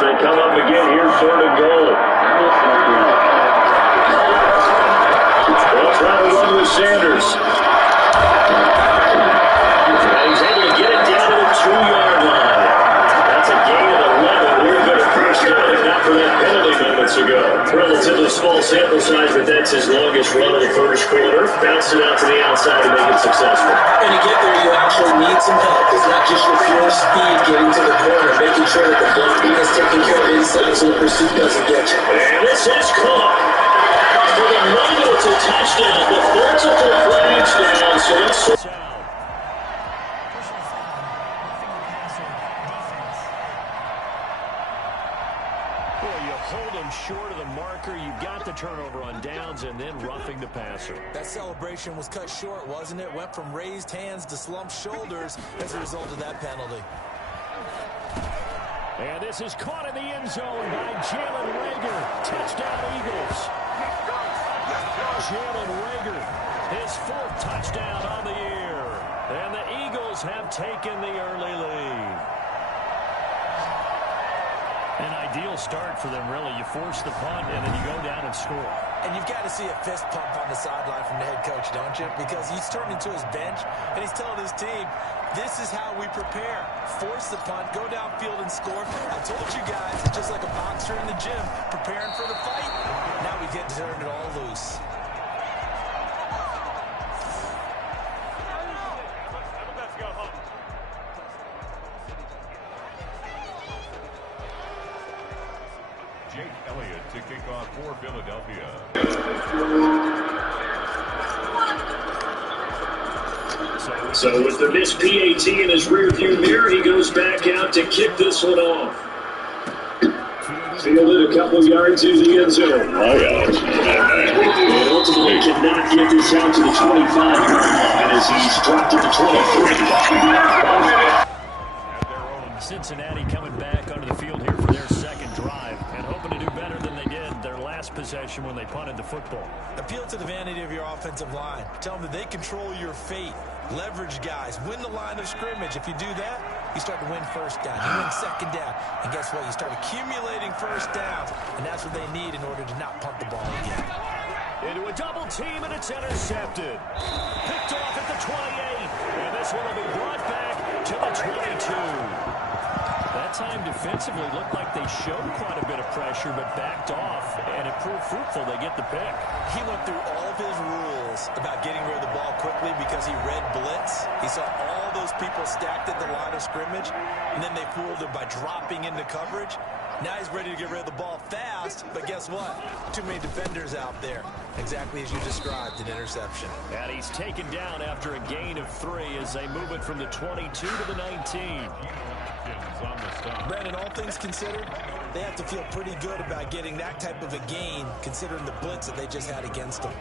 They come up again here, 3rd and goal. They'll try to run with Sanders. And he's able to get it down to the 2-yard line. That's a gain of 11. We're good at first down, if not for that penalty moments ago. Relatively small sample size, but that's his longest run of the first quarter. Bounced it out to the outside to make it successful. And to get there, you actually need some help. It's not just your pure speed getting to the corner, making sure that the blocking is taken care of inside so the pursuit doesn't get you. And this is caught. For the moment, it's a touchdown. The multiple flags down, so let's... Short of the marker, you got the turnover on downs and then roughing the passer. That celebration was cut short, wasn't it? Went from raised hands to slumped shoulders as a result of that penalty. And this is caught in the end zone by Jalen Reagor. Touchdown, Eagles. Jalen Reagor, his 4th touchdown on the year. And the Eagles have taken the early lead. An ideal start for them, really. You force the punt, and then you go down and score. And you've got to see a fist pump on the sideline from the head coach, don't you? Because he's turned into his bench, and he's telling his team, this is how we prepare. Force the punt, go downfield and score. I told you guys, it's just like a boxer in the gym, preparing for the fight. Now we get to turn it all loose. To kick off for Philadelphia. So with the missed PAT in his rearview mirror, he goes back out to kick this one off. Fielded a couple yards into the end zone. And ultimately cannot get this out to the 25-yard line as he's dropped at the 23. Cincinnati coming back onto the field here for their 2nd drive and hoping to do better than they did their last possession when they punted the football. Appeal to the vanity of your offensive line. Tell them that they control your fate. Leverage guys. Win the line of scrimmage. If you do that, you start to win first down. You win 2nd down. And guess what? You start accumulating first downs. And that's what they need in order to not punt the ball again. Into a double team, and it's intercepted. Picked off at the 28. And this one will be brought back to the 22. That time defensively looked like they showed quite a bit of pressure but backed off, and it proved fruitful. They get the pick. He went through all of his rules about getting rid of the ball quickly because he read blitz. He saw all those people stacked at the line of scrimmage, and then they fooled him by dropping into coverage. Now he's ready to get rid of the ball fast, but guess what? Too many defenders out there. Exactly as you described, an interception. And he's taken down after a gain of 3 as they move it from the 22 to the 19. Brandon, all things considered, they have to feel pretty good about getting that type of a gain, considering the blitz that they just had against them.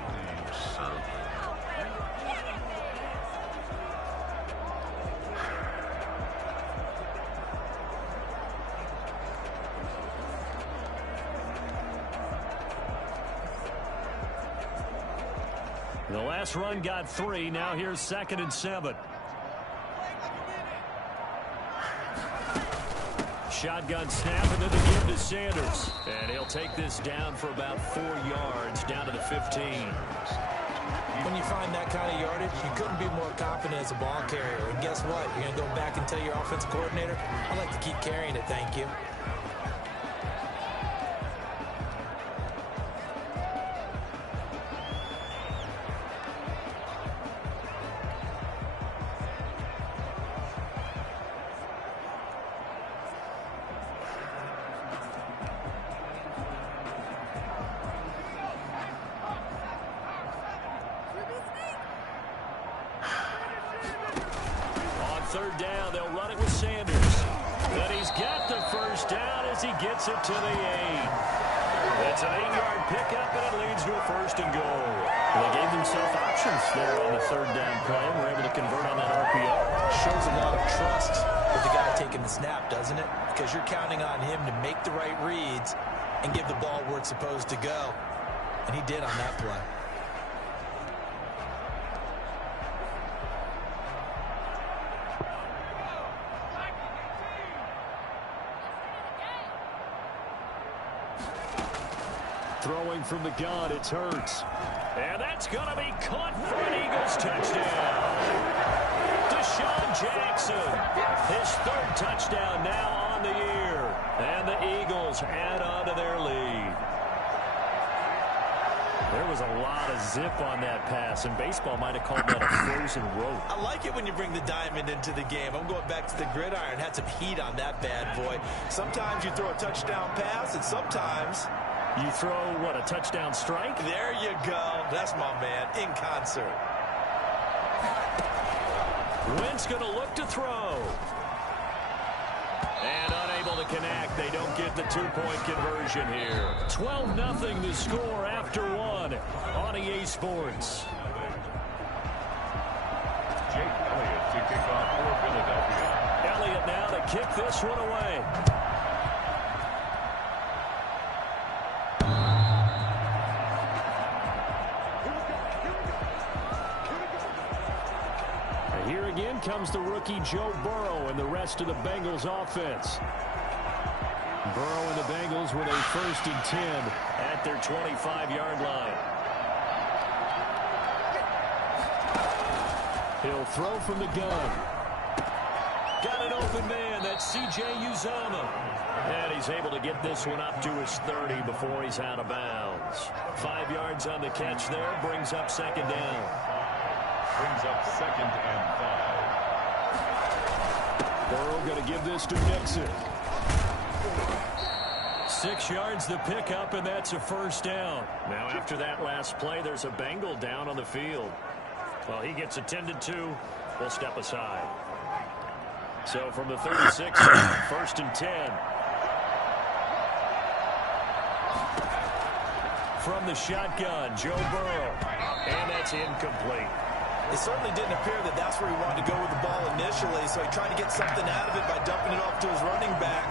The last run got 3. Now here's 2nd and 7. Shotgun snap, and then the give to Sanders. And he'll take this down for about 4 yards, down to the 15. When you find that kind of yardage, you couldn't be more confident as a ball carrier. And guess what? You're going to go back and tell your offensive coordinator, I'd like to keep carrying it, thank you. Third down, they'll run it with Sanders. But he's got the first down as he gets it to the 8. It's an 8-yard pickup, and it leads to a 1st and goal. They gave themselves options there on the 3rd down play and were able to convert on that RPO. Shows a lot of trust with the guy taking the snap, doesn't it? Because you're counting on him to make the right reads and give the ball where it's supposed to go. And he did on that play. Throwing from the gun, it's Hurts. And that's going to be caught for an Eagles touchdown. Deshaun Jackson, his third touchdown now on the year. And the Eagles add on to their lead. There was a lot of zip on that pass, and baseball might have called that a frozen rope. I like it when you bring the diamond into the game. I'm going back to the gridiron. Had some heat on that bad boy. Sometimes you throw a touchdown pass, and sometimes you throw, what, a touchdown strike? There you go. That's my man, in concert. Wentz going to look to throw. And unable to connect. They don't get the two-point conversion here. 12-0 the score after one on EA Sports. Jake Elliott to kick off for Philadelphia. Elliott now to kick this one away. Here again comes the rookie Joe Burrow and the rest of the Bengals offense. Burrow and the Bengals with a 1st and 10 at their 25-yard line. He'll throw from the gun. Got an open man. That's C.J. Uzomah. And he's able to get this one up to his 30 before he's out of bounds. 5 yards on the catch there. Brings up 2nd down. Brings up 2nd and 5. Burrow going to give this to Mixon. 6 yards the pickup, and that's a 1st down. Now after that last play, there's a Bengal down on the field. Well, he gets attended to. We'll step aside. So from the 36, 1st and 10. From the shotgun, Joe Burrow. And that's incomplete. It certainly didn't appear that that's where he wanted to go with the ball initially, so he tried to get something out of it by dumping it off to his running back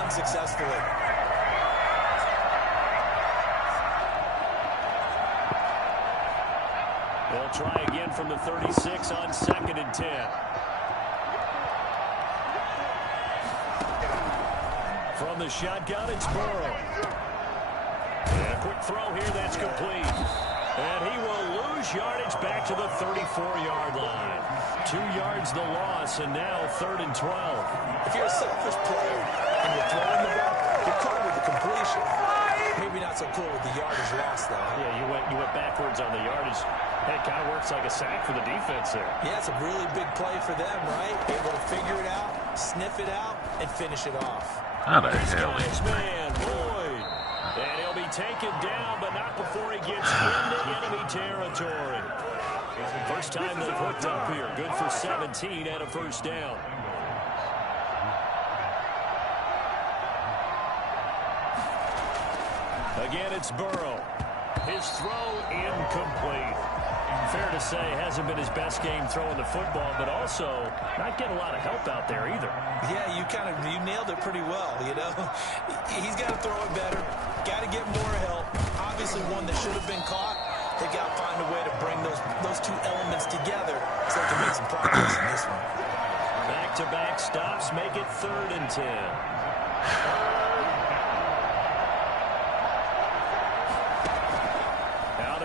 unsuccessfully. They'll try again from the 36 on 2nd and 10. From the shotgun, it's Burrow. And a quick throw here, that's complete. And he will lose yardage back to the 34-yard line. 2 yards the loss, and now 3rd and 12. If you're a selfish player and you're throwing the ball, you're cool with the completion. Maybe not so cool with the yardage loss, though. Yeah, you went backwards on the yardage. It kind of works like a sack for the defense there. Yeah, it's a really big play for them, right? Able to figure it out, sniff it out, and finish it off. How the hell is man, Boyd. And he'll be taken down, but not before he gets into enemy territory. First time they've hooked up here. Good for 17 and a 1st down. Again, it's Burrow. His throw incomplete. Fair to say, hasn't been his best game throwing the football, but also not getting a lot of help out there either. Yeah, you nailed it pretty well, you know. He's got to throw it better. Got to get more help. Obviously one that should have been caught. They've got to find a way to bring those two elements together so they can make some progress in this one. Back-to-back stops make it 3rd and 10.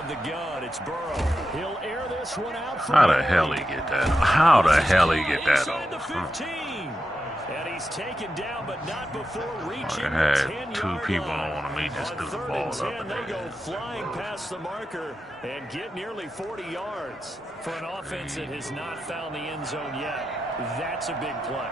The gun, it's Burrow. He'll air this one out. How the hell he get that? How the hell he get that on? The 15. And he's taken down, but not before reaching I had 2 people on one of me just threw the ball up. And they go flying past the marker and get nearly 40 yards for an offense that has not found the end zone yet. That's a big play.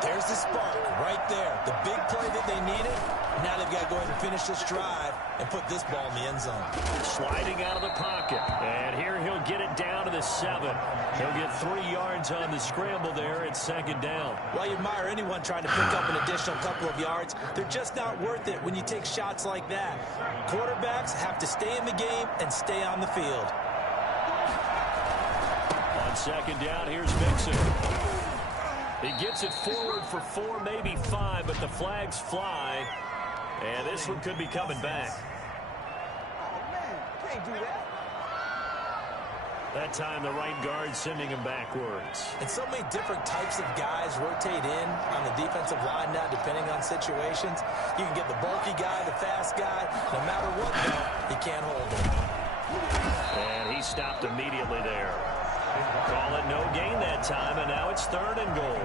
There's the spark right there. The big play that they needed. Now they've got to go ahead and finish this drive and put this ball in the end zone. Sliding out of the pocket. And here he'll get it down to the 7. He'll get 3 yards on the scramble there at 2nd down. While you admire anyone trying to pick up an additional couple of yards, they're just not worth it when you take shots like that. Quarterbacks have to stay in the game and stay on the field. On 2nd down, here's Mixon. He gets it forward for 4, maybe 5, but the flags fly. And this one could be coming back. Oh, man, can't do that. That time the right guard sending him backwards. And so many different types of guys rotate in on the defensive line now, depending on situations. You can get the bulky guy, the fast guy. No matter what, though, he can't hold him. And he stopped immediately there. Call it no gain that time, and now it's 3rd and goal.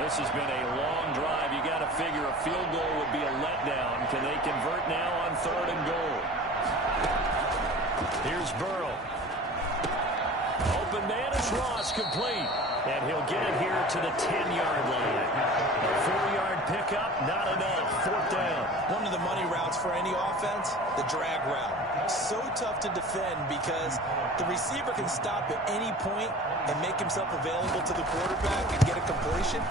This has been a long drive. You got to figure a field goal would be a letdown. Can they convert now on 3rd and goal? Here's Burrow. Open man is Ross, complete. And he'll get it here to the 10-yard line. A 4-yard pickup, not enough. 4th down. One of the money routes for any offense, the drag route. So tough to defend because the receiver can stop at any point and make himself available to the quarterback and get a completion.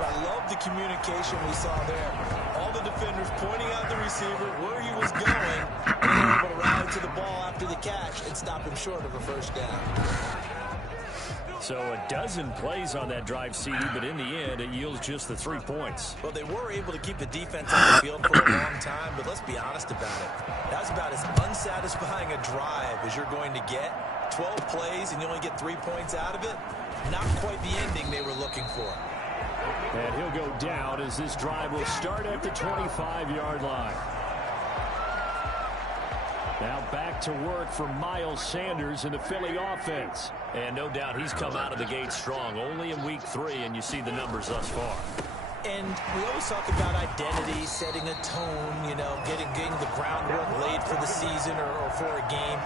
But I love the communication we saw there. All the defenders pointing out the receiver, where he was going, and they were able to rally to the ball after the catch and stop him short of a 1st down. So a dozen plays on that drive, CD, but in the end, it yields just the 3 points. Well, they were able to keep the defense on the field for a long time, but let's be honest about it. That's about as unsatisfying a drive as you're going to get. 12 plays and you only get 3 points out of it. Not quite the ending they were looking for. And he'll go down as this drive will start at the 25-yard line. Now back to work for Miles Sanders in the Philly offense. And no doubt he's come out of the gate strong, only in week 3, and you see the numbers thus far. And we always talk about identity, setting a tone, you know, getting the groundwork laid for the season or for a game.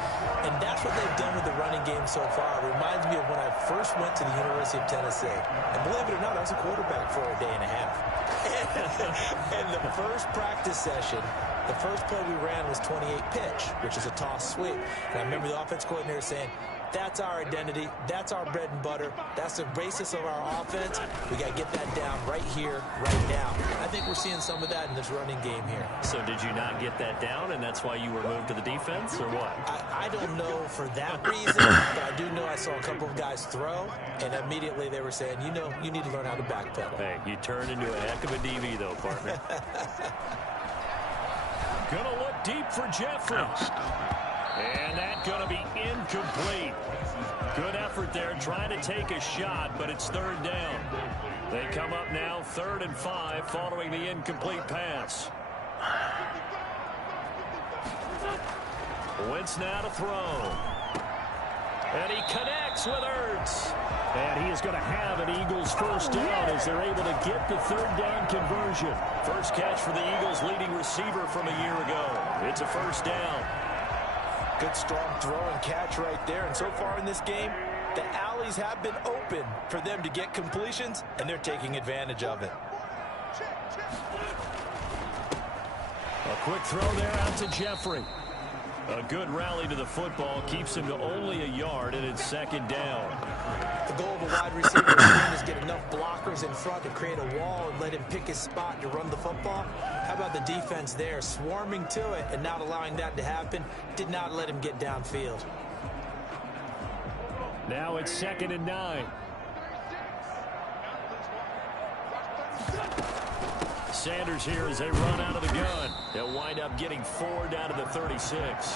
And that's what they've done with the running game so far. It reminds me of when I first went to the University of Tennessee. And believe it or not, I was a quarterback for a day and a half. And the first practice session, the first play we ran was 28 pitch, which is a toss sweep. And I remember the offense coordinator saying, that's our identity. That's our bread and butter. That's the basis of our offense. We got to get that down right here, right now. I think we're seeing some of that in this running game here. So did you not get that down, and that's why you were moved to the defense, or what? I don't know for that reason, but I do know I saw a couple of guys throw, and immediately they were saying, you know, you need to learn how to backpedal. Hey, you turned into a heck of a DB, though, partner. Gonna look deep for Jeffrey. And that's going to be incomplete. Good effort there, trying to take a shot, but it's 3rd down. They come up now 3rd and 5 following the incomplete pass. Wentz now to throw. And he connects with Ertz. And he is going to have an Eagles 1st down as they're able to get the 3rd down conversion. First catch for the Eagles' leading receiver from a year ago. It's a 1st down. Good strong throw and catch right there. And so far in this game, the alleys have been open for them to get completions, and they're taking advantage of it. A quick throw there out to Jeffrey. A good rally to the football keeps him to only a yard, and it's 2nd down. The goal of a wide receiver screen is get enough blockers in front to create a wall and let him pick his spot to run the football. How about the defense there, swarming to it and not allowing that to happen? Did not let him get downfield. Now it's 2nd and 9. Sanders here as they run out of the gun. They'll wind up getting 4 down to the 36.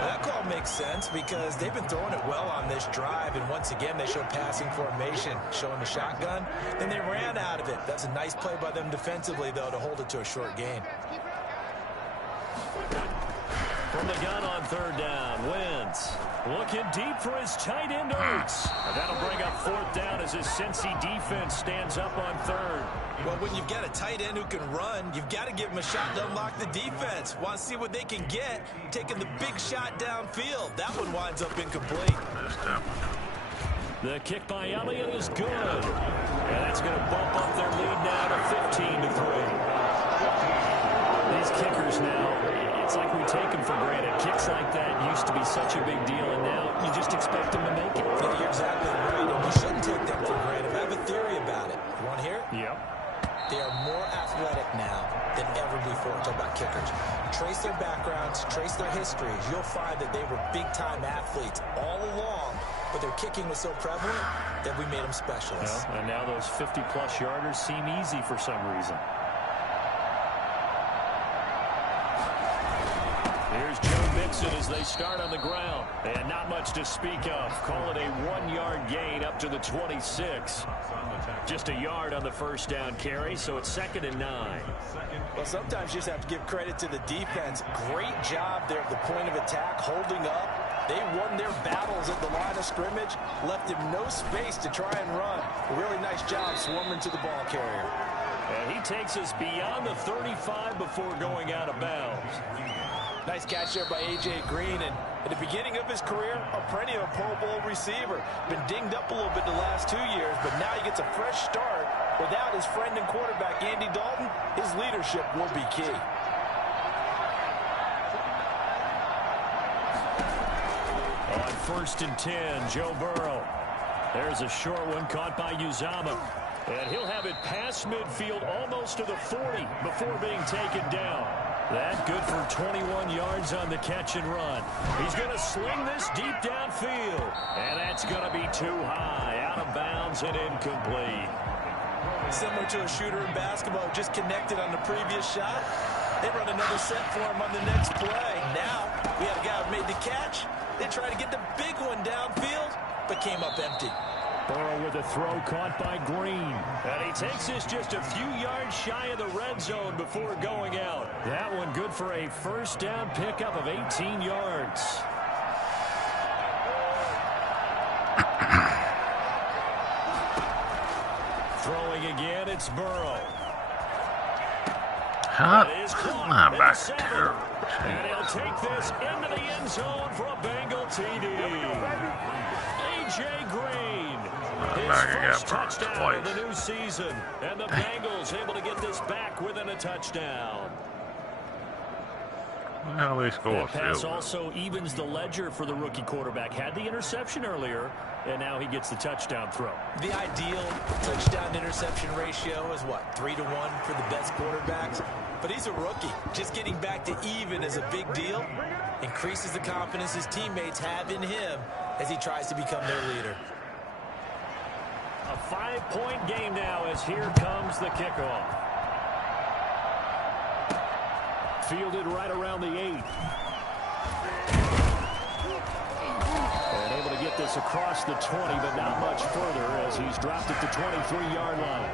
That call makes sense because they've been throwing it well on this drive, and once again they show passing formation, showing the shotgun. Then they ran out of it. That's a nice play by them defensively, though, to hold it to a short gain. From the gun on 3rd down, Wentz looking deep for his tight end Ertz. And that'll bring up 4th down as his Cincy defense stands up on 3rd. Well, when you've got a tight end who can run, you've got to give him a shot to unlock the defense. Want to see what they can get, taking the big shot downfield. That one winds up incomplete. The kick by Elliott is good. And that's going to bump up their lead now to 15-3. These kickers now, it's like we take them for granted. Kicks like that used to be such a big deal, and now you just expect them to make it. Yeah, you're exactly right, and you shouldn't take them for granted. I have a theory about it. You want to hear it? Yep. They are more athletic now than ever before. Talk about kickers. Trace their backgrounds, trace their histories. You'll find that they were big-time athletes all along, but their kicking was so prevalent that we made them specialists. Well, and now those 50-plus yarders seem easy for some reason. Here's Joe Mixon as they they start on the ground. And not much to speak of. Call it a 1-yard gain up to the 26. Just a yard on the first down carry, so it's 2nd and 9. Well, sometimes you just have to give credit to the defense. Great job there at the point of attack, holding up. They won their battles at the line of scrimmage, left him no space to try and run. A really nice job swarming to the ball carrier. And he takes us beyond the 35 before going out of bounds. Nice catch there by A.J. Green, and at the beginning of his career, a perennial Pro Bowl receiver. Been dinged up a little bit the last 2 years, but now he gets a fresh start. Without his friend and quarterback, Andy Dalton, his leadership will be key. On 1st and 10, Joe Burrow. There's a short one caught by Uzama. And he'll have it past midfield almost to the 40 before being taken down. That good for 21 yards on the catch and run. He's going to sling this deep downfield. And that's going to be too high, out of bounds and incomplete. Similar to a shooter in basketball, just connected on the previous shot. They run another set for him on the next play. Now, we have a guy who made the catch. They tried to get the big one downfield, but came up empty. Burrow with a throw caught by Green. And he takes this just a few yards shy of the red zone before going out. That one good for a first down pickup of 18 yards. Throwing again, it's Burrow. Huh? That is caught Not in back the 7. there. And he'll take this into the end zone for a Bengal TD. A.J. Green. His first touchdown of the new season. And the Bengals able to get this back within a touchdown. Well, they score That pass still. also evens the ledger for the rookie quarterback. Had the interception earlier, and now he gets the touchdown throw. The ideal touchdown-interception ratio is what, 3 to 1 for the best quarterbacks? But he's a rookie. Just getting back to even is a big deal. Increases the confidence his teammates have in him as he tries to become their leader. A 5-point game now as here comes the kickoff. Fielded right around the 8. And able to get this across the 20, but not much further as he's dropped at the 23-yard line.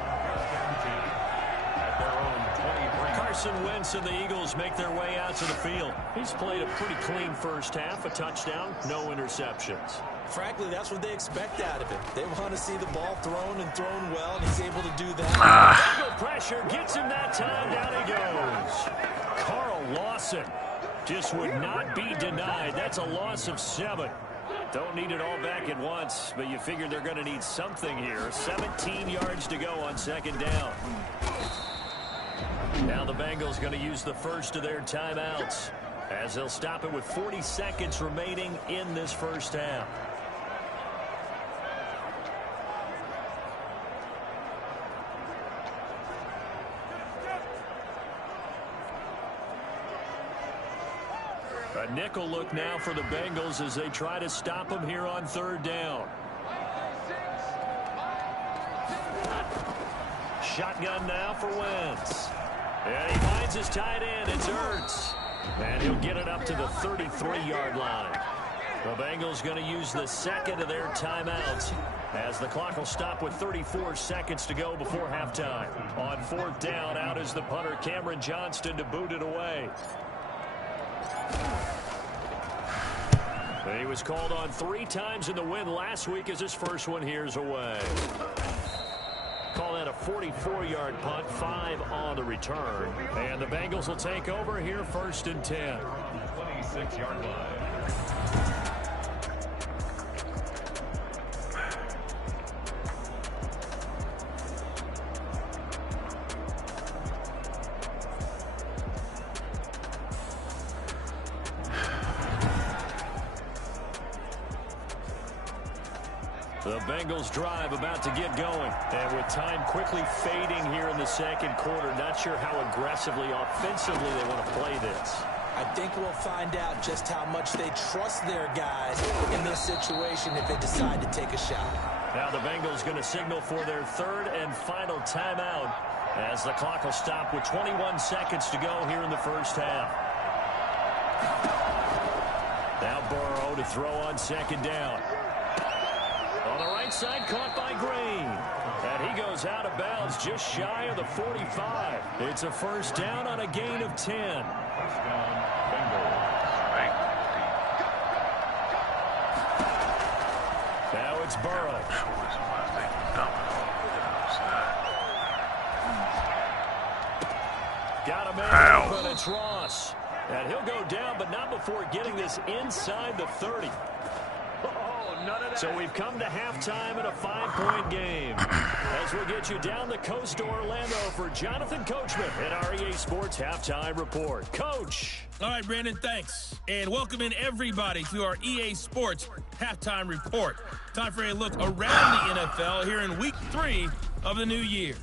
Carson Wentz and the Eagles make their way out to the field. He's played a pretty clean first half, a touchdown, no interceptions. Frankly, that's what they expect out of him. They want to see the ball thrown and thrown well, and he's able to do that. Bengal pressure gets him that time. Down he goes. Carl Lawson just would not be denied. That's a loss of 7. Don't need it all back at once, but you figure they're going to need something here. 17 yards to go on 2nd down. Now the Bengals going to use the first of their timeouts as they'll stop it with 40 seconds remaining in this first half. A nickel look now for the Bengals as they try to stop him here on 3rd down. Shotgun now for Wentz. And he finds his tight end. It's Ertz. And he'll get it up to the 33-yard line. The Bengals going to use the second of their timeouts as the clock will stop with 34 seconds to go before halftime. On 4th down, out is the punter Cameron Johnston to boot it away. He was called on 3 times in the win last week as his first one here's away. Call that a 44-yard punt, 5 on the return. And the Bengals will take over here 1st and 10. 26-yard line. The Bengals drive about to get going. And with time quickly fading here in the 2nd quarter, not sure how aggressively, offensively they want to play this. I think we'll find out just how much they trust their guys in this situation if they decide to take a shot. Now the Bengals going to signal for their 3rd and final timeout as the clock will stop with 21 seconds to go here in the first half. Burrow to throw on second down. On the right side, caught by Green. And he goes out of bounds just shy of the 45. It's a first down on a gain of 10. Touchdown, Bengals. Now it's Burrow. Got a man open, it's Ross. And he'll go down, but not before getting this inside the 30. So we've come to halftime in a 5-point game. As we'll get you down the coast to Orlando for Jonathan Coachman at our EA Sports Halftime Report. Coach. All right, Brandon, thanks. And welcome in everybody to our EA Sports Halftime Report. Time for a look around the NFL here in Week 3 of the new year.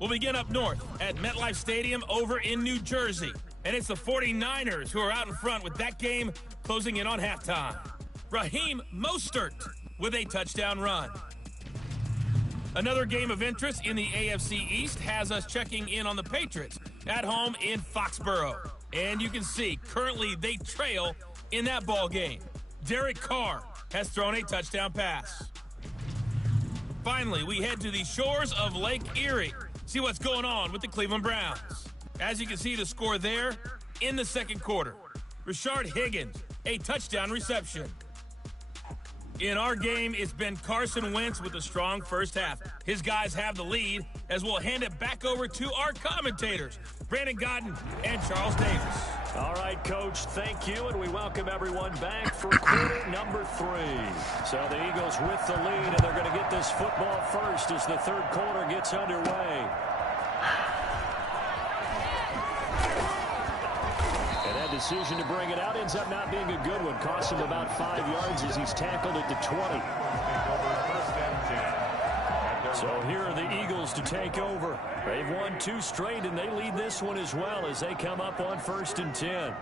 We'll begin up north at MetLife Stadium over in New Jersey. And it's the 49ers who are out in front with that game closing in on halftime. Raheem Mostert with a touchdown run. Another game of interest in the AFC East has us checking in on the Patriots at home in Foxborough. And you can see currently they trail in that ball game. Derek Carr has thrown a touchdown pass. Finally, we head to the shores of Lake Erie. See what's going on with the Cleveland Browns. As you can see the score there in the second quarter. Rashard Higgins, a touchdown reception. In our game, it's been Carson Wentz with a strong first half. His guys have the lead as we'll hand it back over to our commentators, Brandon Godden and Charles Davis. All right, Coach, thank you, and we welcome everyone back for quarter number 3. So the Eagles with the lead, and they're going to get this football first as the third quarter gets underway. Decision to bring it out ends up not being a good one. Costs him about 5 yards as he's tackled at the 20. So here are the Eagles to take over. They've won 2 straight, and they lead this one as well as they come up on 1st and 10.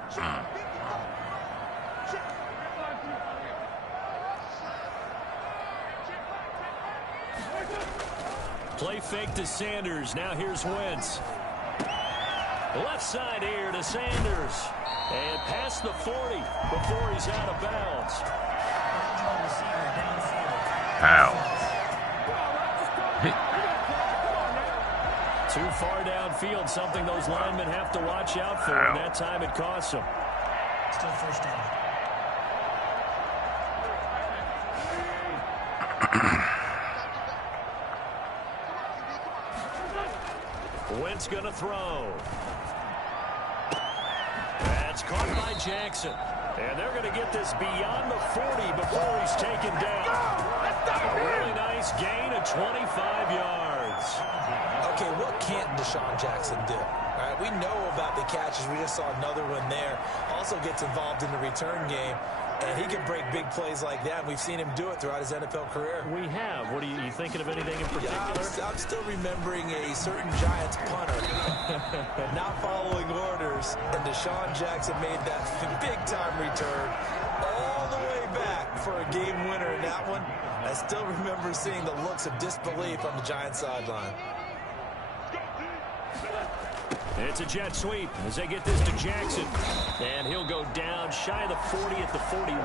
Play fake to Sanders. Now here's Wentz. Left side here to Sanders. And past the 40 before he's out of bounds. How? Too far downfield, something those linemen have to watch out for, and that time it costs them. Still first down. Wentz going to throw. That's caught by Jackson. And they're going to get this beyond the 40 before he's taken down. A really nice gain of 25 yards. Okay, what can't Deshaun Jackson do? All right, we know about the catches. We just saw another one there. Also gets involved in the return game. And he can break big plays like that. We've seen him do it throughout his NFL career. We have. What are you thinking of anything in particular? Yeah, I'm still remembering a certain Giants punter not following orders, and Deshaun Jackson made that big-time return all the way back for a game winner in that one. I still remember seeing the looks of disbelief on the Giants sideline. It's a jet sweep as they get this to Jackson. And he'll go down shy of the 40 at the 41. 9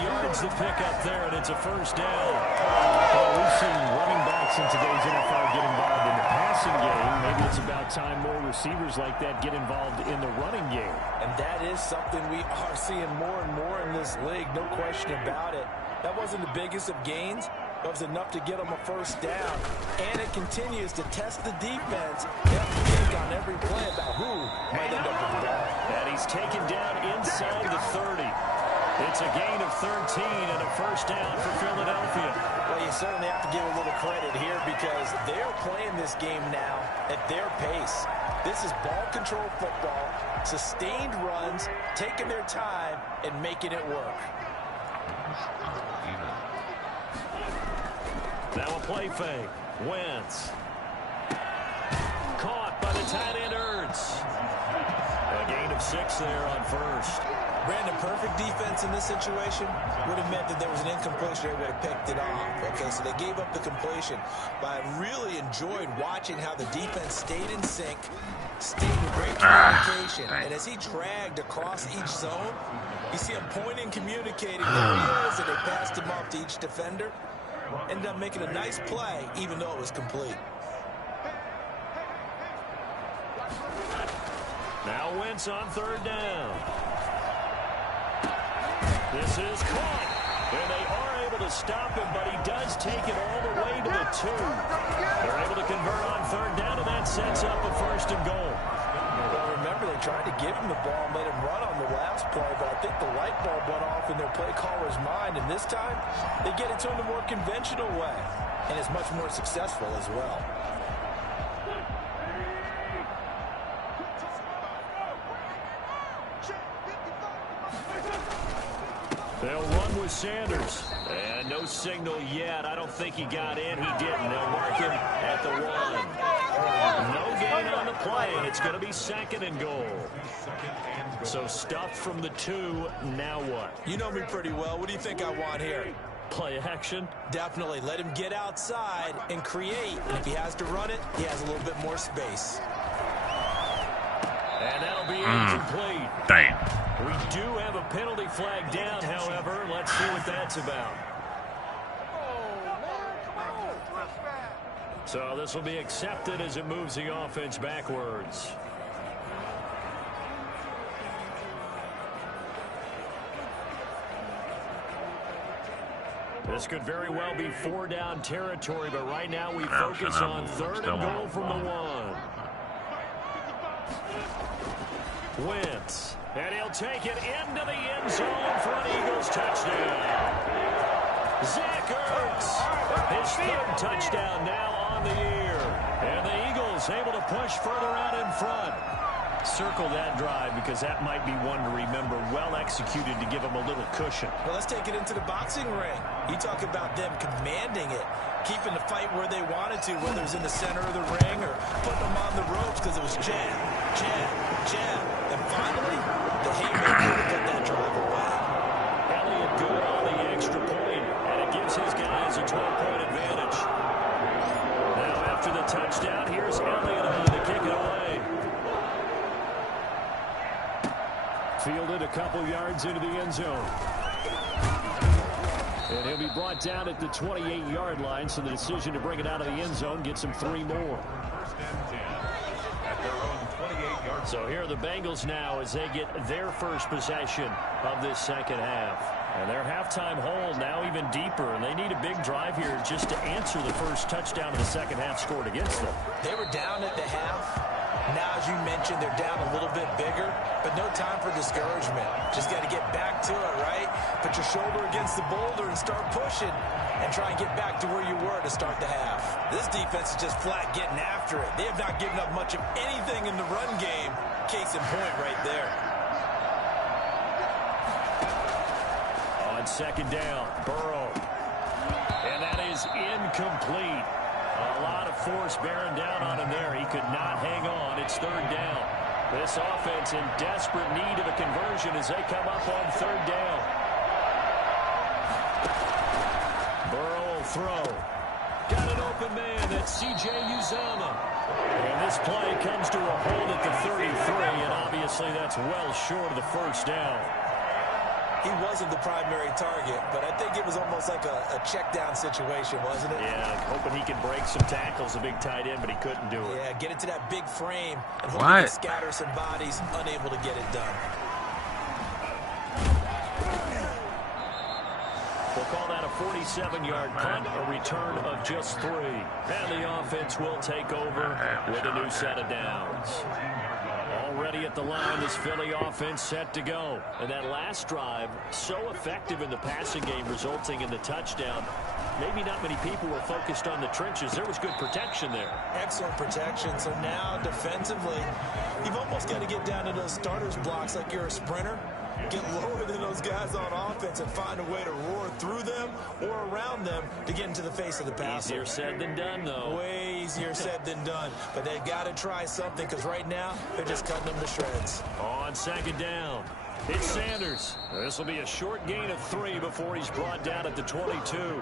yards to pick up there, and it's a first down. Well, we've seen running backs in today's NFL get involved in the passing game. Maybe it's about time more receivers like that get involved in the running game. And that is something we are seeing more and more in this league, no question about it. That wasn't the biggest of gains. It was enough to get them a first down. And it continues to test the defense. They have to think on every play about who might end up with the ball. And he's taken down inside the 30. It's a gain of 13 and a first down for Philadelphia. Well, you certainly have to give a little credit here because they're playing this game now at their pace. This is ball control football, sustained runs, taking their time, and making it work. Now a play fake. Wentz. Caught by the tight end Ertz. A gain of 6 there on first. Brandon, perfect defense in this situation would have meant that there was an incompletion. They would have picked it off. Okay, so they gave up the completion. But I really enjoyed watching how the defense stayed in sync, stayed in great communication. And as he dragged across each zone, you see him pointing, communicating where he is, and they passed him off to each defender. Ended up making a nice play, even though it was complete. Now Wentz on third down. This is caught. And they are able to stop him, but he does take it all the way to the 2. They're able to convert on third down, and that sets up a 1st and goal. Well, remember, they tried to give him the ball and let him run on the last play, but I think the light bulb went off in their play caller's mind, and this time they get it to him the more conventional way, and it's much more successful as well. They'll run with Sanders. And no signal yet. I don't think he got in. He didn't. They'll mark him at the 1. No gain on the play, and it's going to be 2nd and goal. So stuffed from the 2. Now what? You know me pretty well. What do you think I want here? Play action? Definitely. Let him get outside and create. And if he has to run it, he has a little bit more space. And that'll be incomplete. Damn. We do have a penalty flag down, however. Let's see what that's about. So this will be accepted as it moves the offense backwards. This could very well be 4-down territory, but right now we focus on 3rd and goal from the 1. Wentz. And he'll take it into the end zone for an Eagles touchdown. Zach Ertz, his 3rd touchdown now on the year. And the Eagles able to push further out in front. Circle that drive because that might be one to remember. Well executed to give them a little cushion. Well, let's take it into the boxing ring. You talk about them commanding it, keeping the fight where they wanted to, whether it's in the center of the ring or putting them on the ropes because it was jab, jab, jab. And finally, the haymaker to put that drive away. Elliott good on the extra point, and it gives his guys a 12-point advantage. Now after the touchdown, here's Elliott on to kick it away. Fielded a couple yards into the end zone. And he'll be brought down at the 28-yard line, so the decision to bring it out of the end zone gets him 3 more. So here are the Bengals now as they get their first possession of this second half. And their halftime hole now even deeper, and they need a big drive here just to answer the first touchdown of the second half scored against them. They were down at the half. Now, as you mentioned, they're down a little bit bigger, but no time for discouragement. Just got to get back to it, right? Put your shoulder against the boulder and start pushing and try and get back to where you were to start the half. This defense is just flat getting after it. They have not given up much of anything in the run game. Case in point right there. On second down, Burrow. And that is incomplete. A lot of force bearing down on him there. He could not hang on. It's 3rd down. This offense in desperate need of a conversion as they come up on 3rd down. Burrow will throw. Got an open man. That's C.J. Uzomah. And this play comes to a hold at the 33, and obviously that's well short of the 1st down. He wasn't the primary target, but I think it was almost like a check down situation, wasn't it? Yeah, hoping he could break some tackles, a big tight end, but he couldn't do it. Yeah, get it to that big frame and hope he can scatter some bodies, unable to get it done. We'll call that a 47-yard punt, a return of just 3. And the offense will take over with a new set of downs. Already at the line, this Philly offense set to go. And that last drive, so effective in the passing game, resulting in the touchdown. Maybe not many people were focused on the trenches. There was good protection there. Excellent protection. So now, defensively, you've almost got to get down to those starters blocks like you're a sprinter. Get lower than those guys on offense and find a way to roar through them or around them to get into the face of the passer. Easier said than done, though. Way easier said than done. But they've got to try something because right now they're just cutting them to shreds. On second down, it's Sanders. This will be a short gain of 3 before he's brought down at the 22.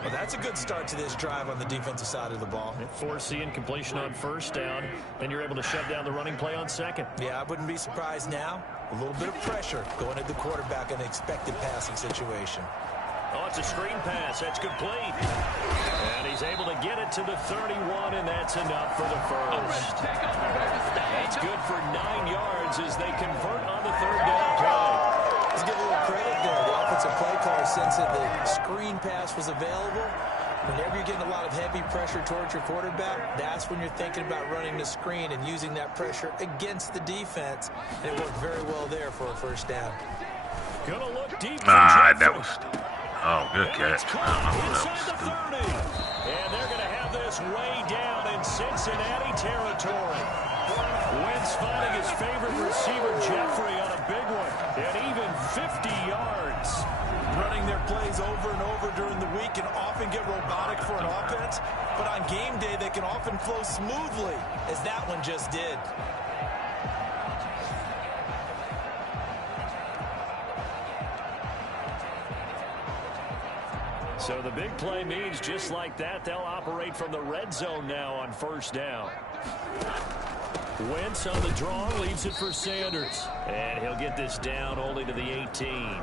Well, that's a good start to this drive on the defensive side of the ball. Force the incompletion on first down. Then you're able to shut down the running play on second. Yeah, I wouldn't be surprised now. A little bit of pressure going at the quarterback in an expected passing situation. Oh, it's a screen pass. That's complete. And he's able to get it to the 31, and that's enough for the first. That's good for 9 yards as they convert on the third down play. Let's give a little credit there. The offensive play caller since that the screen pass was available. Whenever you're getting a lot of heavy pressure towards your quarterback, that's when you're thinking about running the screen and using that pressure against the defense. And it worked very well there for a first down. Gonna look deep. That was... Oh, good catch. Inside the 30. And they're going to have this way down in Cincinnati territory. Wentz finding his favorite receiver, Jeffrey, on a big one. And even 50 yards. Running their plays over and over during the week can often get robotic for an offense. But on game day, they can often flow smoothly, as that one just did. So the big play means just like that, they'll operate from the red zone now on first down. Wentz on the draw, leaves it for Sanders. And he'll get this down only to the 18.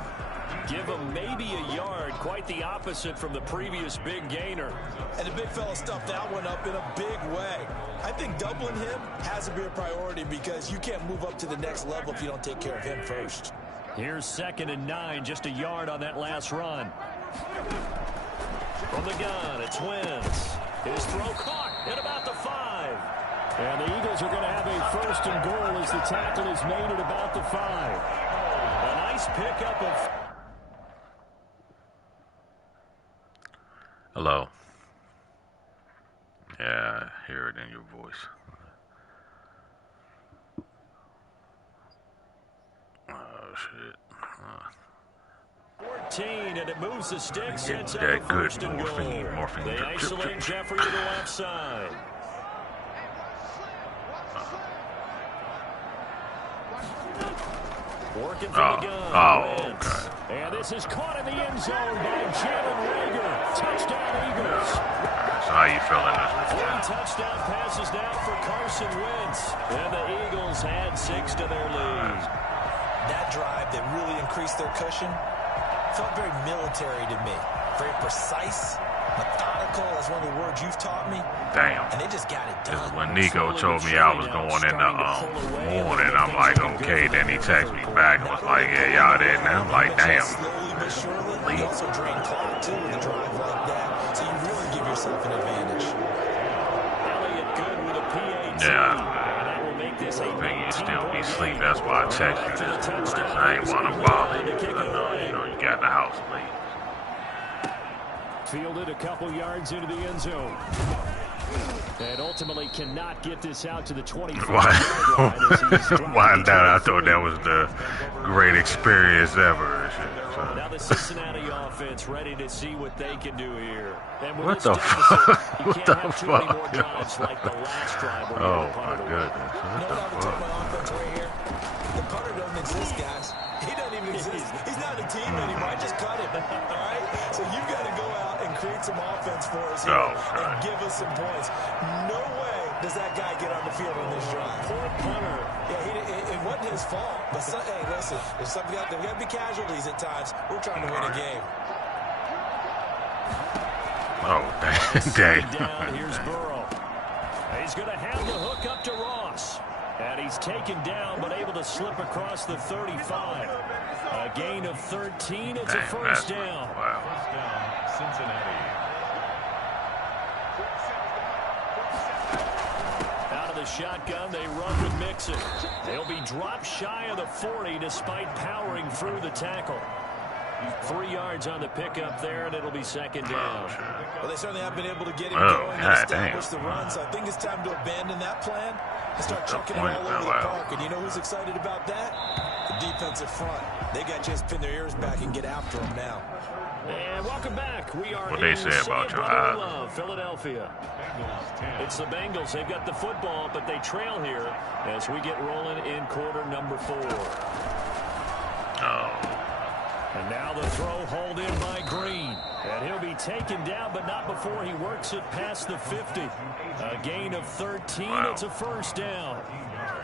Give him maybe a yard, quite the opposite from the previous big gainer. And the big fella stuffed that one up in a big way. I think doubling him has to be a priority because you can't move up to the next level if you don't take care of him first. Here's 2nd and 9, just a yard on that last run. From the gun, it's Wentz. His throw caught at about the 5. And the Eagles are going to have a 1st and goal as the tackle is made at about the 5. A nice pickup of... Hello. Yeah, I hear it in your voice. Oh, shit. 14, and it moves the stick, sets up That a good 1st and goal. morphine. They isolate Jeffrey to the left side. Working from the gun. Okay. And this is caught in the end zone by Jalen Reagor. Touchdown, Eagles. So how you feeling this 3 touchdown passes now for Carson Wentz. And the Eagles add 6 to their lead. That drive that really increased their cushion felt very military to me. Very precise, methodical, is one of the words you've taught me. Damn. And they just got it done. When Nico told me I was going in the morning, I'm like, okay. Then he texted me back and was like, yeah, y'all did. And I'm like, damn. Slowly but surely, you also drain clock too with a drive like that. So you really give yourself an advantage. Elliott good with a PAT. Yeah. I think you still be asleep. That's why I text you this morning. I ain't want to bother you. I know, you got in the house late. Fielded a couple yards into the end zone. And ultimately cannot get this out to the 25. Wind down. I thought that was the great experience ever. So. Now the Cincinnati offense ready to see what they can do here. And what the fuck? What the fuck? Like the last drive oh my goodness. What the fuck? My offense right here. The punter doesn't exist, guys. He doesn't even exist. He's not a team anymore. I just cut him. All right? So you've got to go out and create some offense for us here and give us some points. No way does that guy get on the field on this drive. Poor punter. Yeah, it wasn't his fault. But hey, listen, there's something out there. We got to be casualties at times. We're trying to win a game. Oh, dang. Down, here's Burrow. He's going to have the hook up to Ross. And he's taken down, but able to slip across the 35. A gain of 13. It's a first down. Wow. First down, Cincinnati. Out of the shotgun, they run with Mixon. They'll be dropped shy of the 40 despite powering through the tackle. 3 yards on the pickup there, and it'll be second down. Well, they certainly have been able to get him going and establish the run, so I think it's time to abandon that plan and start chucking it all over the park. And you know who's excited about that? The defensive front. They got a chance to pin their ears back and get after him now. And welcome back. We are what they say about your eyes. Philadelphia. It's the Bengals. They've got the football, but they trail here as we get rolling in quarter number 4. Oh. And now the throw hauled in by Green. And he'll be taken down, but not before he works it past the 50. A gain of 13. Wow. It's a first down.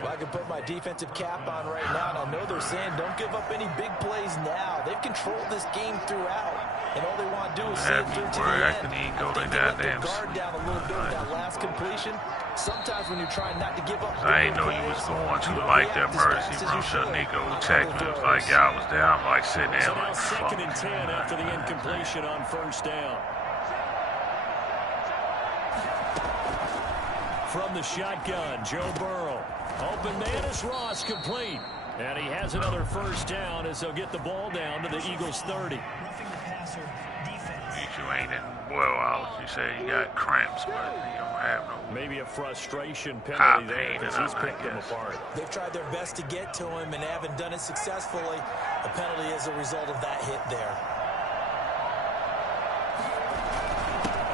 Well, I can put my defensive cap on right now, and I know they're saying don't give up any big plays now. They've controlled this game throughout, and all they want to do is see it through to the end. I think they let their guard down a little bit with that last completion. Sometimes when you're trying not to give up, I didn't know you was going to like that mercy, bro. So Nico text me, it was like, yeah, I was there. I'm like sitting there like, fuck. 2nd and 10 after the incompletion on first down. From the shotgun, Joe Burrow. Open man is Ross, complete. And he has another first down as they'll get the ball down to the Eagles' 30. You ain't in boil hours. You say you got cramps, but you don't have no. Maybe a frustration penalty there because he's picked them apart. They've tried their best to get to him and haven't done it successfully. A penalty as a result of that hit there.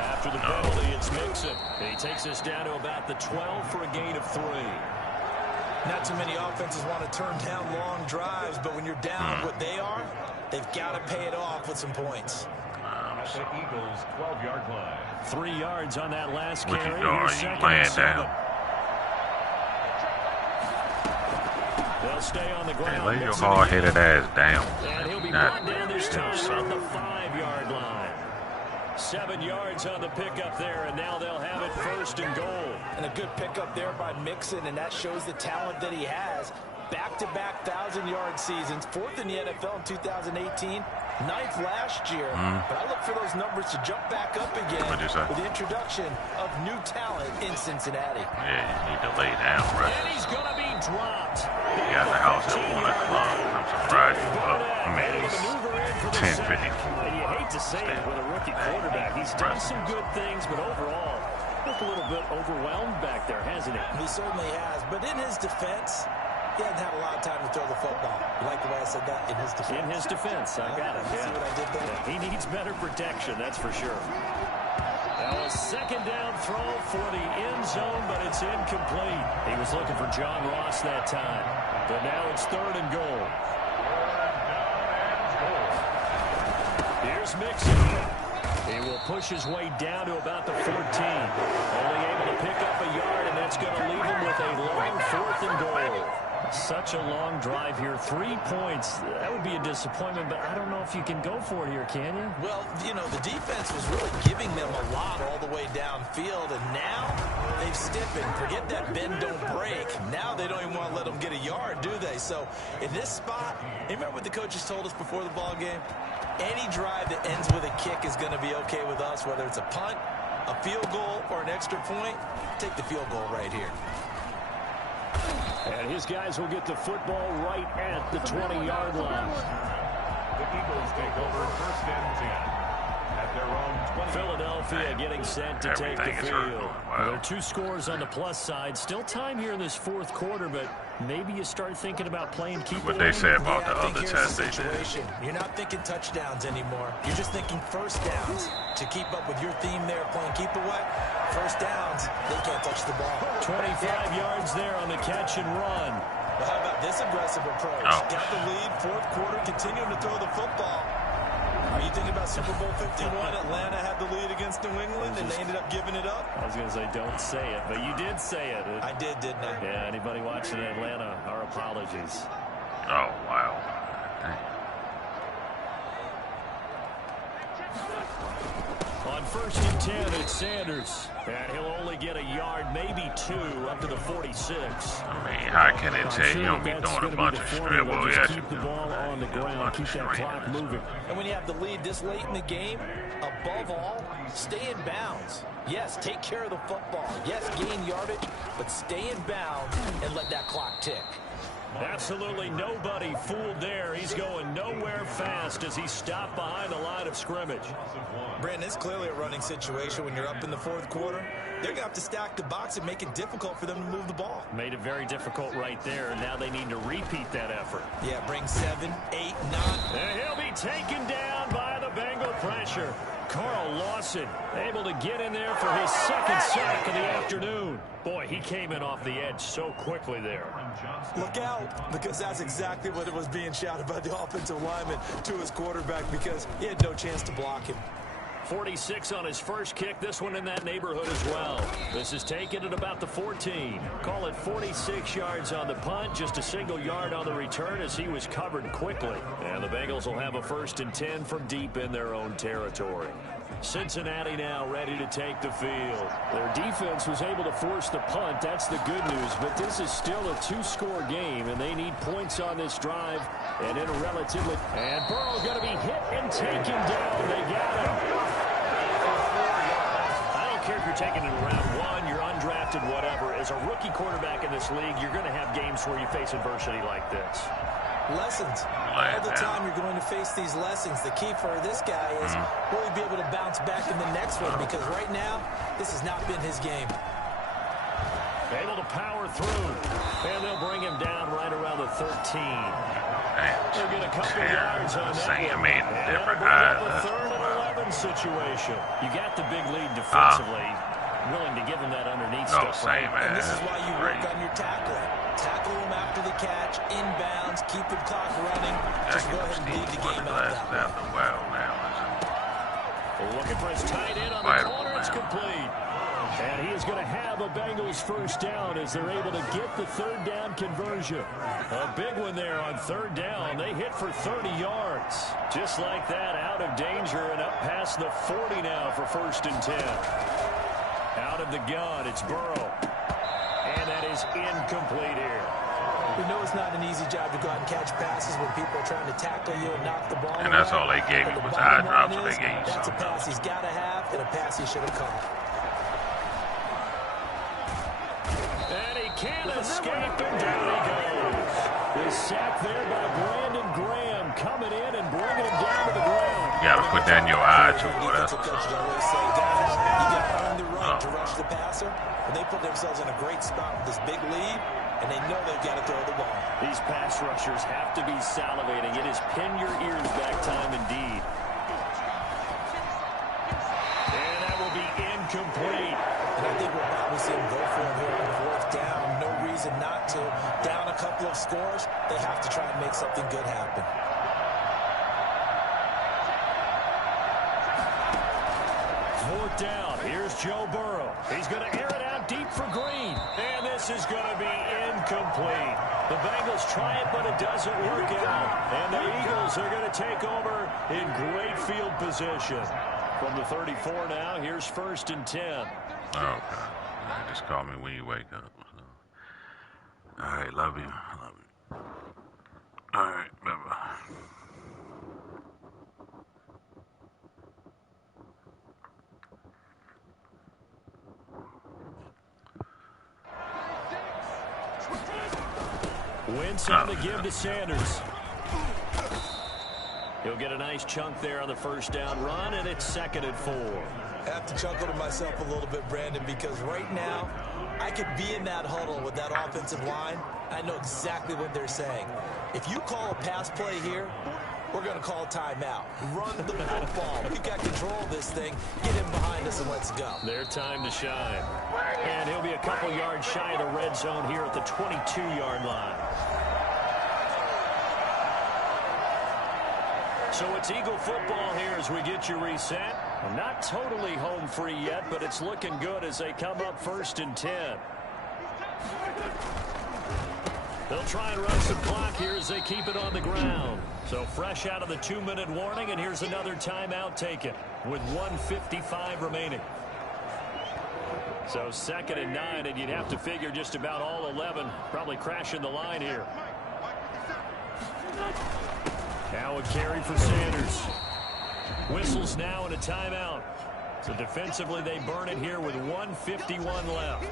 After the penalty, it's Mixon. He takes us down to about the 12 for a gain of 3. Not too many offenses want to turn down long drives, but when you're down what they are, they've got to pay it off with some points. At the Eagles' 12-yard line. 3 yards on that last what carry. You laying down. They'll stay on the ground. Hey, lay your hard-headed ass down. And he'll be brought down this time at the 5-yard line. 7 yards on the pickup there, and now they'll have it 1st and goal. And a good pickup there by Mixon, and that shows the talent that he has. Back-to-back 1,000-yard seasons, 4th in the NFL in 2018, 9th last year. But I look for those numbers to jump back up again with the introduction of new talent in Cincinnati. Yeah, you need to lay down, right? And he's going to be dropped. He got the house at 1 o'clock. I'm surprised you up. I mean, it's 10:54. And you hate to say it with a rookie quarterback. He's done some good things, but overall, looked a little bit overwhelmed back there, hasn't he? He certainly has. But in his defense, he hasn't had a lot of time to throw the football. You like the way I said that? In his defense. In his defense, I got it. See what I did there? Yeah, he needs better protection, that's for sure. Now a 2nd down throw for the end zone, but it's incomplete. He was looking for John Ross that time. But now it's 3rd and goal. Here's Mixon. He will push his way down to about the 14. Only able to pick up a yard, and that's going to leave him with a long 4th and goal. Such a long drive here. 3 points. That would be a disappointment, but I don't know if you can go for it here, can you? Well, you know, the defense was really giving them a lot all the way downfield, and now they've stiffened. Forget that bend, don't break. Now they don't even want to let them get a yard, do they? So in this spot, you remember what the coaches told us before the ball game? Any drive that ends with a kick is going to be okay with us, whether it's a punt, a field goal, or an extra point. Take the field goal right here. And his guys will get the football right at the 20-yard line. The Eagles take over 1st and 10 at their own 20. Philadelphia getting set to take the field. Well, there are 2 scores on the plus side. Still time here in this 4th quarter, but maybe you start thinking about playing keep what they say about the other test they did. You're not thinking touchdowns anymore. You're just thinking first downs. To keep up with your theme there, playing keep away, first downs, they can't touch the ball. 25 yards there on the catch and run. Well, how about this aggressive approach? Got the lead, 4th quarter, continuing to throw the football. Are you thinking about Super Bowl 51? Atlanta had the lead against New England, and they ended up giving it up? I was going to say, don't say it, but you did say it. I did, didn't I? Yeah, anybody watching Atlanta, our apologies. Oh, wow. Dang. On 1st and 10, it's Sanders. And he'll only get a yard, maybe 2, up to the 46. I mean, how can it tell you don't be doing a bunch of strip? Well, yes, keep the ball on the ground, keep that clock moving. And when you have the lead this late in the game, above all, stay in bounds. Yes, take care of the football. Yes, gain yardage, but stay in bounds and let that clock tick. Absolutely nobody fooled there. He's going nowhere fast as he stopped behind the line of scrimmage. Brandon, it's clearly a running situation when you're up in the 4th quarter. They're going to have to stack the box and make it difficult for them to move the ball. Made it very difficult right there. Now they need to repeat that effort. Yeah, bring 7, 8, 9. And he'll be taken down by the Bengal pressure. Carl Lawson able to get in there for his second sack of the afternoon. Boy, he came in off the edge so quickly there. Look out, because that's exactly what it was being shouted by the offensive lineman to his quarterback, because he had no chance to block him. 46 on his first kick. This one in that neighborhood as well. This is taken at about the 14. Call it 46 yards on the punt. Just a single yard on the return as he was covered quickly. And the Bengals will have a 1st and 10 from deep in their own territory. Cincinnati now ready to take the field. Their defense was able to force the punt. That's the good news. But this is still a 2-score game, and they need points on this drive. And in a relatively... And Burrow going to be hit and taken down. They got him. I don't care if you're taking it in round 1, you're undrafted, whatever. As a rookie quarterback in this league, you're going to have games where you face adversity like this. Lessons. All the time you're going to face these lessons. The key for this guy is really be able to bounce back in the next one, because right now, this has not been his game. Able to power through. And they'll bring him down right around the 13. They'll get a couple yards on that one. Different a 3rd and 11 situation. You got the big lead defensively. Willing to give him that underneath stuff. Right? And this is why you work on your tackling. Tackle him after the catch, inbounds, keep the clock running. Just go ahead and lead the game out that way. Looking for his tight end on the corner. It's complete. And he is going to have a Bengals 1st down as they're able to get the 3rd down conversion. A big one there on 3rd down. They hit for 30 yards. Just like that, out of danger and up past the 40 now for 1st and 10. Out of the gun, it's Burrow. And that is incomplete here. We know it's not an easy job to go out and catch passes when people are trying to tackle you and knock the ball away. And that's all they gave me was eye drops. They gave you that's a pass he's got to have and a pass he should have caught. And he can't escape, and down he goes. He's sacked there by Brandon Graham, coming in and bringing him down to the ground. You got to put that in your eye, too. That's what's up. You got to earn the right to rush the passer, and they put themselves in a great spot with this big lead, and they know they've got to throw the ball. These pass rushers have to be salivating. It is pin your ears back time indeed. And that will be incomplete. And I think we'll probably see him go for it here on 4th down. No reason not to. Down a couple of scores, they have to try and make something good happen. Fourth down. Here's Joe Burrow. He's going to air it out deep for Green. And this is going to be incomplete. The Bengals try it, but it doesn't work out. And the Eagles are going to take over in great field position. From the 34 now, here's 1st and 10. Okay. Just call me when you wake up. So. All right, love you. Love you. All right, bye-bye. Wentz on the give to Sanders. He'll get a nice chunk there on the 1st down run, and it's 2nd and 4. I have to chuckle to myself a little bit, Brandon, because right now I could be in that huddle with that offensive line. I know exactly what they're saying. If you call a pass play here, we're going to call timeout. Run the football. We've got control of this thing. Get him behind us and let's go. Their time to shine. And he'll be a couple yards shy of the red zone here at the 22-yard line. So it's Eagle football here as we get you reset. Not totally home free yet, but it's looking good as they come up 1st and 10. They'll try and run some clock here as they keep it on the ground. So fresh out of the 2-minute warning, and here's another timeout taken with 1:55 remaining. So 2nd and 9, and you'd have to figure just about all 11 probably crashing the line here. Now a carry for Sanders. Whistles now and a timeout. So defensively they burn it here with 1:51 left.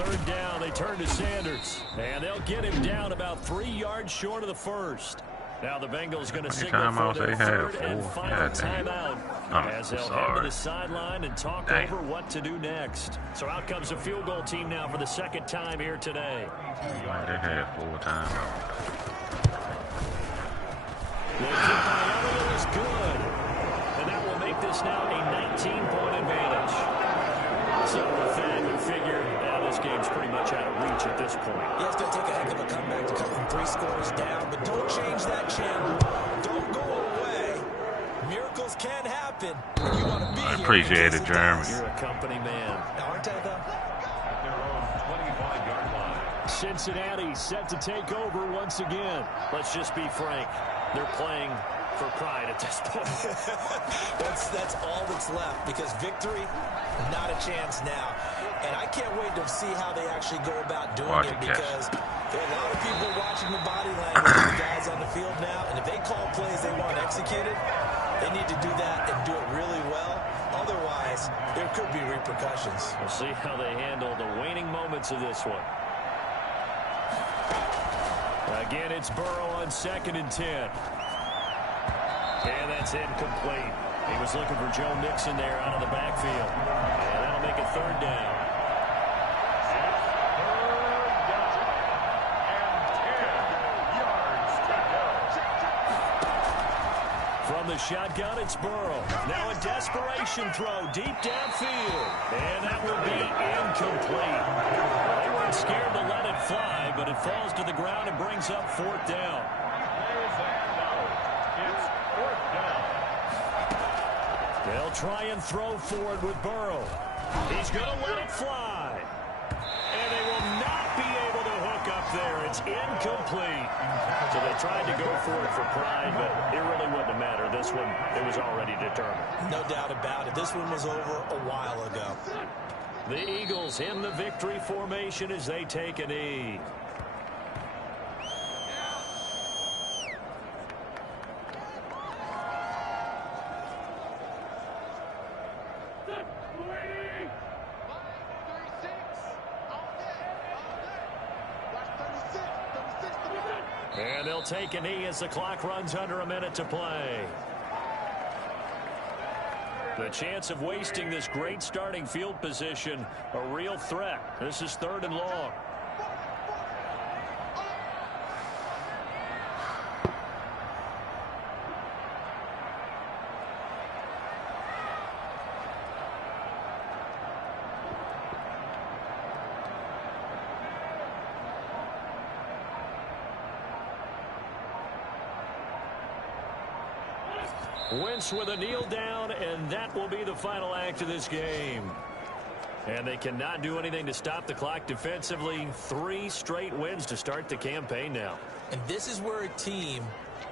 third down. They turn to Sanders. And they'll get him down about 3 yards short of the first. Now the Bengals going to signal for their third and final timeout as they'll head to the sideline and talk over what to do next. So out comes a field goal team now for the second time here today. They had 4 timeouts. The kick by Elliott is good. And that will make this now a 19-point advantage. So with that, you figure this game's pretty much out of reach at this point. Yeah, it's going to take a heck of a comeback to cut from 3 scores down, but don't change that channel. Don't go away. Miracles can happen. You want to be I appreciate it, Jeremy. You're a company man. Now, aren't I, though? At their own 25-yard line. Cincinnati set to take over once again. Let's just be frank. They're playing for pride at this point. that's all that's left, because victory, not a chance now. And I can't wait to see how they actually go about doing it, because there are a lot of people watching the body language of the guys on the field now, and if they call plays they want executed, they need to do that and do it really well. Otherwise, there could be repercussions. We'll see how they handle the waning moments of this one. Again, it's Burrow on 2nd and 10. And that's incomplete. He was looking for Joe Mixon there out of the backfield. And that'll make it 3rd down. From the shotgun, it's Burrow. Now a desperation throw deep downfield. And that will be incomplete. They weren't scared to let it fly, but it falls to the ground and brings up 4th down. They'll try and throw forward with Burrow. He's going to let it fly. And they will not be able to hook up there. It's incomplete. So they tried to go for it for pride, but it really wouldn't have mattered. This one, it was already determined. No doubt about it. This one was over a while ago. The Eagles in the victory formation as they take a knee. And they'll take a knee as the clock runs under a minute to play. The chance of wasting this great starting field position, a real threat. This is 3rd and long. Wentz with a kneel down, and that will be the final act of this game. And they cannot do anything to stop the clock defensively. 3 straight wins to start the campaign now. And this is where a team,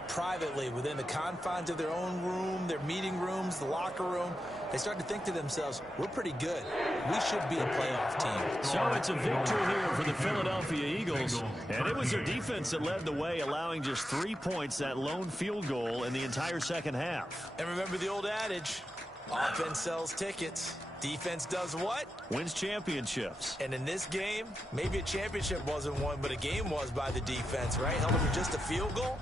privately, within the confines of their own room, their meeting rooms, the locker room, they start to think to themselves, we're pretty good. We should be a playoff team. So it's a victory here for the Philadelphia Eagles. And it was their defense that led the way, allowing just 3 points, that lone field goal in the entire second half. And remember the old adage, offense sells tickets. Defense does what? Wins championships. And in this game, maybe a championship wasn't won, but a game was by the defense, right? Held them to just a field goal.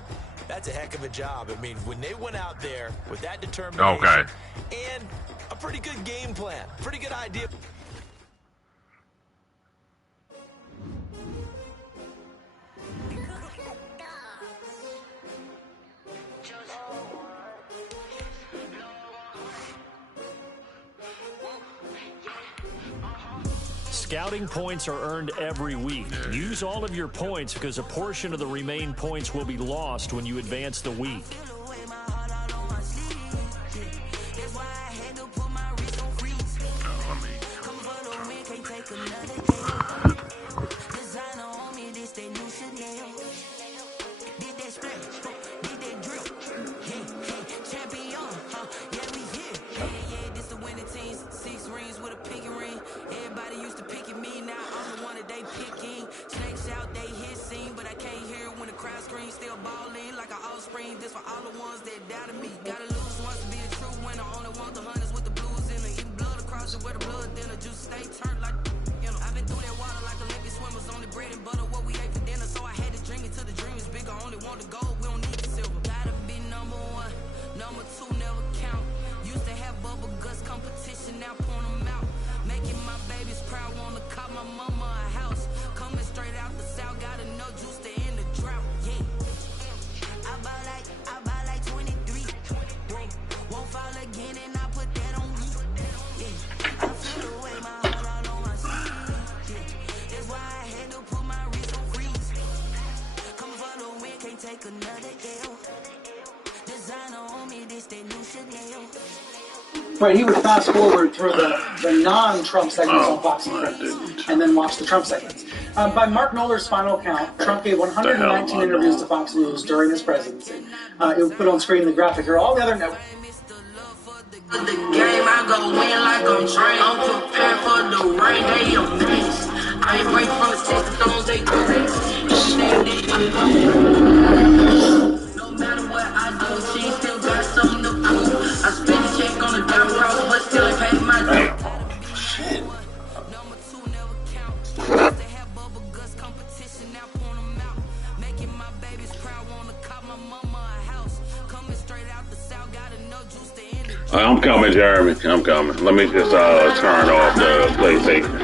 That's a heck of a job. I mean, when they went out there with that determination and a pretty good game plan, pretty good idea. Scouting points are earned every week. Use all of your points because a portion of the remaining points will be lost when you advance the week. Where the blood, then the juice stay turned like, you know, I've been through that water like a want the gold, we don't need the silver. Gotta be number one, number two never count. Used to have bubble guts competition, now point them out. Making my babies proud, wanna call my mama a house. Coming straight out the south, got enough juice to end the drought. Yeah. I buy like 23. Won't fall again, and I put that on me. Yeah. I feel the way my heart all on my sleeve. Yeah. That's why I had to put my wrist on freeze. Come for the win, can't take another L. Designer on me, this that new Chanel. Right, he would fast forward through the non-Trump segments on Fox News and then watch the Trump segments. By Mark Knoller's final count, Trump gave 119 interviews to Fox News during his presidency. It would put on screen the graphic here. All the other networks. The game, I go win like I'm trained. I'm prepared for the rain, they amazed. I ain't break from the Stones, they crazy. No matter what I do, she still got something to prove. I spend a check on a dime cross, but still ain't paid my debt. Number two never count. Used to have bubble guts competition, now point them out. Making my babies proud, wanna call my mama a house. Coming straight out the south, got enough juice to end it. I'm coming, Jeremy. I'm coming. Let me just turn off the PlayStation.